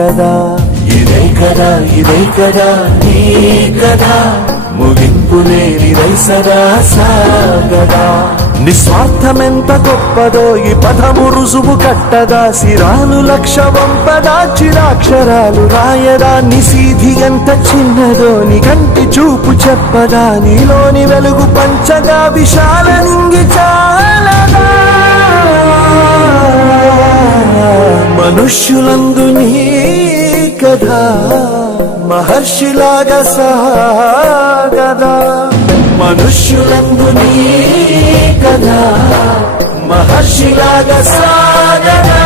కదా ఇదే కదా నీ కదా ముగింపు లేని రైసరా సాగదా నిస్వార్థమెంత గొప్పదో ఈ పదము రుజువు కట్టదా సిరాలు లక్ష వంపదా చిరాక్షరాలు రాయదా నిసీధి ఎంత చిన్నదో నీ కంటి చూపు చెప్పదా నీలోని వెలుగు పంచగా విశాల నింగి చాలదా మనుష్యులందు నీ కథా మహర్షిలాగా సాగదా మనుష్యులందు నీ కథా మహర్షిలాగా సాగదా